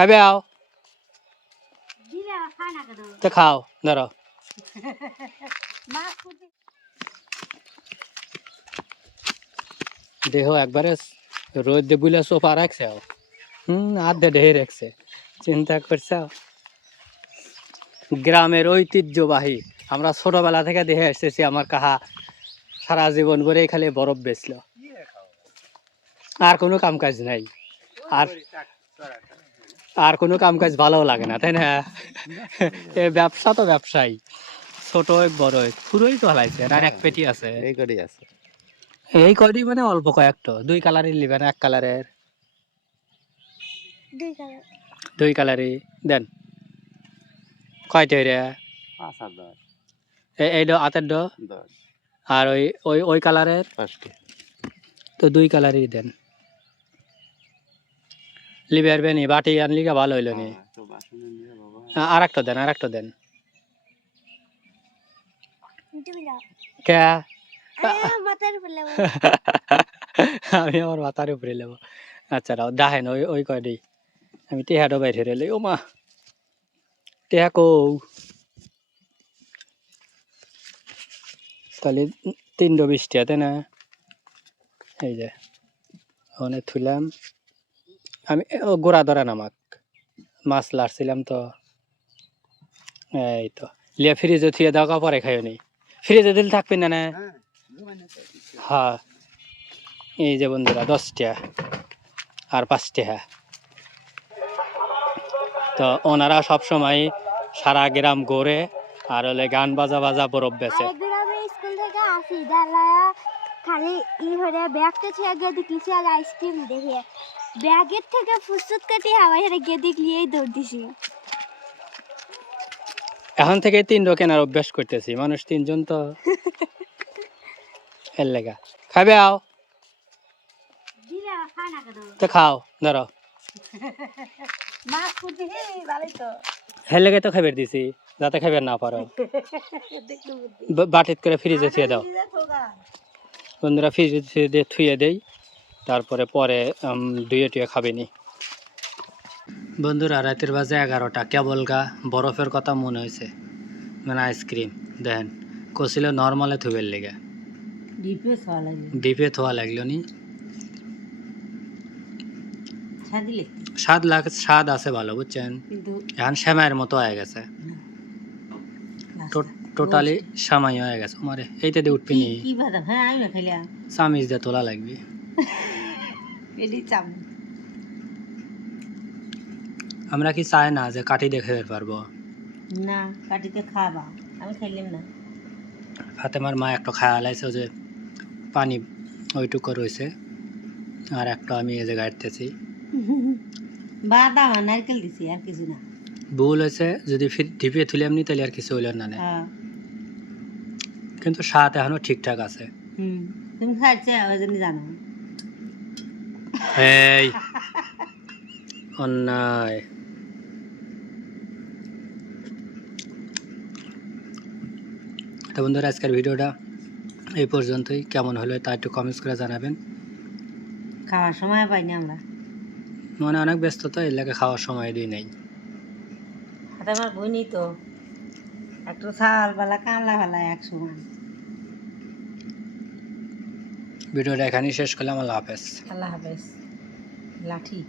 খাবে আও তো খাও ধরো দেহ একবারে রোদ দিয়ে বুলে সোফা রাখছে আধে ঢের রাখছে চিন্তা করছে গ্রামের ঐতিহ্যবাহী আমরা ছোটবেলা থেকে দেখে এসেছি আমার কাহা সারা জীবন করে খালি বরফ বেচল আর কোনো কাম কাজ নাই আর আর কোনো কাম কাজ ভালো লাগে না তাই না এ ব্যবসা তো ব্যবসায়ী ছোট হোক বড় হোক পুরোই তো হালাইছে আর এক পেটি আছে এই কয়টি মানে অল্প কয়েকটা 2 কালারের লিবেন 1 কালারের 2 কালারই দেন কয়টা রে 5,000 এইটা আতের 10 আর ওই ওই ওই কালারের 5টি তো 2 কালারই দেন লিবের বেনি বাটি আনলি কা ভালো হইলো নি আর একটা দেন কে আমি আমার মাথার উপরে নেবো আচ্ছা রাও দেখেন ওই ওই কয়টি আমি টেহাটো বাইরে রেলে ও মা টেহা কো তাহলে 320 টাকা তাই না এই যে ওখানে থুলাম আমি গোড়া ধরা নামাক মাছ লাড়ছিলাম তো এই তো লিয়া ফ্রিজে থুয়ে দাও পরে খাইও নি ফ্রিজে দিলে থাকবে না না হ্যাঁ এই যে বন্ধুরা 10 টাকা আর 5 টাকা তো ওনারা সব সময় সারা গ্রাম ঘুরে আর হলে গান বাজা বরফ বেচে স্কুল থেকে আসি দাঁড়ায়া খালি ই হরে ব্যাগটা ছিয়া গিয়ে দেখছি আর আইসক্রিম দেখে ব্যাগের থেকে ফুসুত কাটি হাওয়াই হেরে গিয়ে দেখলিয়েই দৌড় দিছি এখন থেকে 3 কেনার অভ্যাস করতেছি মানুষ 3 জন তো এর লেগা খাবে আও তো খাও ধরো হের লেগে তো খাবার দিছি যাতে খাবার না পারো বাটিত করে ফ্রিজে থুয়ে দাও বন্ধুরা ফ্রিজে দিয়ে থুয়ে দেই তারপরে পরে দুয়ে খাবে নি বন্ধুরা রাতের বাজে 11টা কেবল গা বরফের কথা মনে হয়েছে মানে আইসক্রিম দেখেন কছিল নর্মালে থুবের লেগে ডিপে থোয়া লাগলো নি স্বাদ আছে ভালো বুঝছেন এখন শ্যামাইয়ের মতো হয়ে গেছে টোটালি শ্যামাই হয়ে গেছে মারে এইটা দিয়ে উঠবি নি চামিচ দিয়ে তোলা লাগবে আমরা কি চাই না যে কাটি দেখে পারবো না কাটিতে খাবা আমি খাইলাম না ফাতেমার মা একটা খায়া লাইছে যে পানি ওইটুকু রয়েছে আর একটা আমি এই জায়গায় হাঁটতেছি বাদাম আর নারকেল দিছি আর কিছু না ভুল হয়েছে যদি ঢিপে তুলে এমনি তাহলে আর কিছু হইল না কিন্তু স্বাদ এখনো ঠিকঠাক আছে তুমি খাইছে ওই জন্য জানো এই অন্যায় তো বন্ধুরা আজকের ভিডিওটা এই পর্যন্তই কেমন হলো তা একটু কমেন্টস করে জানাবেন খাওয়ার সময় পাইনি আমরা মানে অনেক ব্যস্ততা এর লাগে খাওয়ার সময় দিই নাই আমার বইনি তো একটু ছাল বেলা কামলা বেলা এক সময় ভিডিওটা এখানেই শেষ করলাম আল্লাহ হাফেজ লাঠি